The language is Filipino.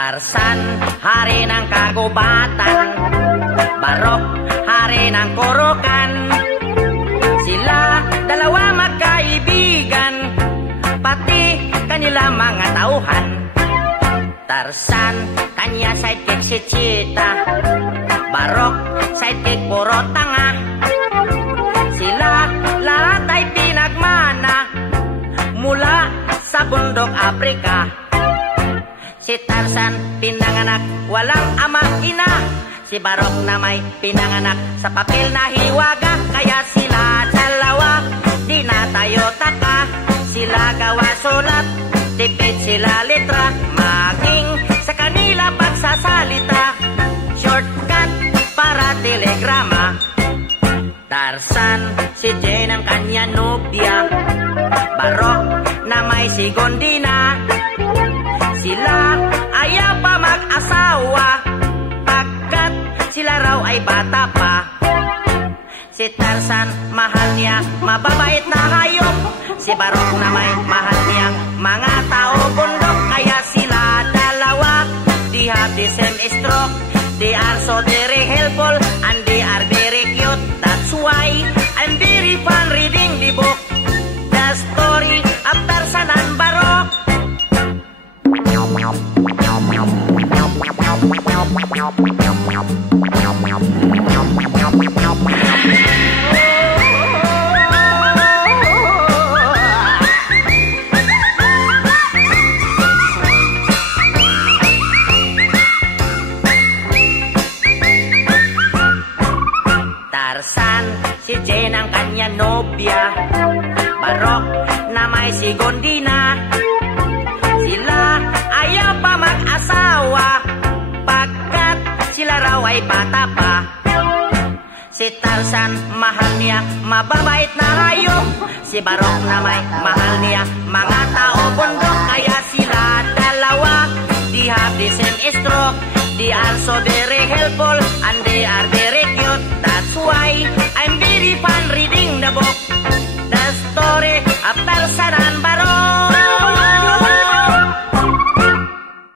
Tarzan, hari ng kagubatan. Barok, hari ng kurukan. Sila dalawa magkaibigan, pati kanila mga tauhan. Tarzan, kanya sidekick si Cheetah. Barok, sidekick puro tanga. Sila lahat ay pinagmana mula sa bundok Afrika. Si Tarzan pinanganak walang ama ina. Si Barok na may pinanganak sa papel na hiwaga. Kaya sila dalawa di na tayo taka. Sila gawa sulat, tipid sila letra. Maging sa kanila pagsasalita, shortcut para telegrama. Tarzan, si Jane ang kanya nobya. Barok na may si Gondina. Sila ayaw pa mag-asawa, pagkat sila raw ay bata pa. Si Tarzan, mahal niya mababait na hayop. Si Barok na may mahal niya mga tao bundok. Kaya sila dalawa, they have the same stroke. They are so very helpful and they are very cute. That's why I'm very fun reading the book, The Story of Tarzan and Barok. Tarzan, si Jane ang kanya nobya. Barok na may si Gondina. Sila ayaw pa mag-asawa, pagkat sila raw ay bata pa. Si Tarzan, mahal niya mababait na hayop. Si Barok na may mahal niya mga tao bundok. Kaya sila dalawa, they have the same stroke. They are so very helpful